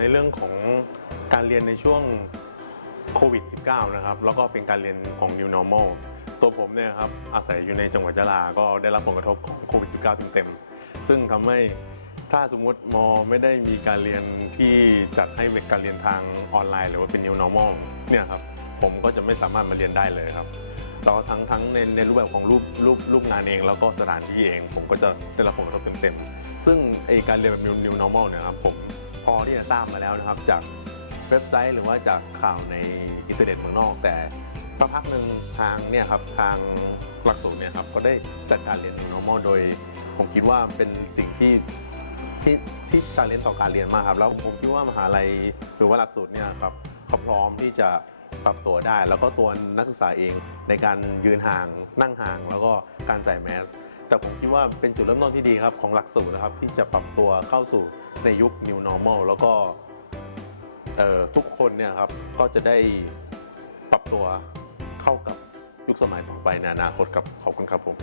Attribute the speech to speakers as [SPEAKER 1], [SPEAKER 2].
[SPEAKER 1] ในเรื่องของการเรียนในช่วงโควิด -19 นะครับ แล้วก็เป็นการเรียนของ New Normal ตัวผมเนี่ยครับอาศัยอยู่ในจังหวัดยะลา ก็ได้รับผลกระทบของโควิด -19 เต็มๆ ซึ่งทำให้ถ้าสมมุติมอไม่ได้มีการเรียนที่จัดให้เป็นการเรียนทางออนไลน์ หรือว่าเป็น New Normal เนี่ยครับผมก็จะไม่สามารถมาเรียนได้เลยครับแล้วทั้งทั้งในในรูปแบบของรูปรูปรูปงานเอง แล้วก็สถานที่เอง ผมก็จะได้รับผลกระทบเต็มๆ ซึ่งไอการเรียนแบบ new new normal เนี่ยครับผม พอที่จะทราบมาแล้วนะครับ จากเว็บไซต์หรือว่าจากข่าวในอินเทอร์เน็ตเมืองนอก แต่สักพักหนึ่งทางเนี่ยครับทางหลักสูตรเนี่ยครับก็ได้จัดการเรียน new normal โดย ผมคิดว่าเป็นสิ่งที่ที่ที่ชาเลนจ์ต่อการเรียนมากครับ แล้วผมคิดว่ามหาลัยหรือว่าหลักสูตรเนี่ยครับเขาพร้อมที่จะปรับตัวได้ แล้วก็ตัวนักศึกษาเองในการยืนห่างนั่งห่าง แล้วก็การใส่แมสแต่ผมคิดว่าเป็นจุดเริ่มต้นที่ดีครับของหลักสูตรนะครับที่จะปรับตัวเข้าสู่ ในยุค new normal แล้วก็ทุกคนเนี่ยครับก็จะได้ปรับตัวเข้ากับยุคสมัยต่อไปในอนาคตครับขอบคุณครับผม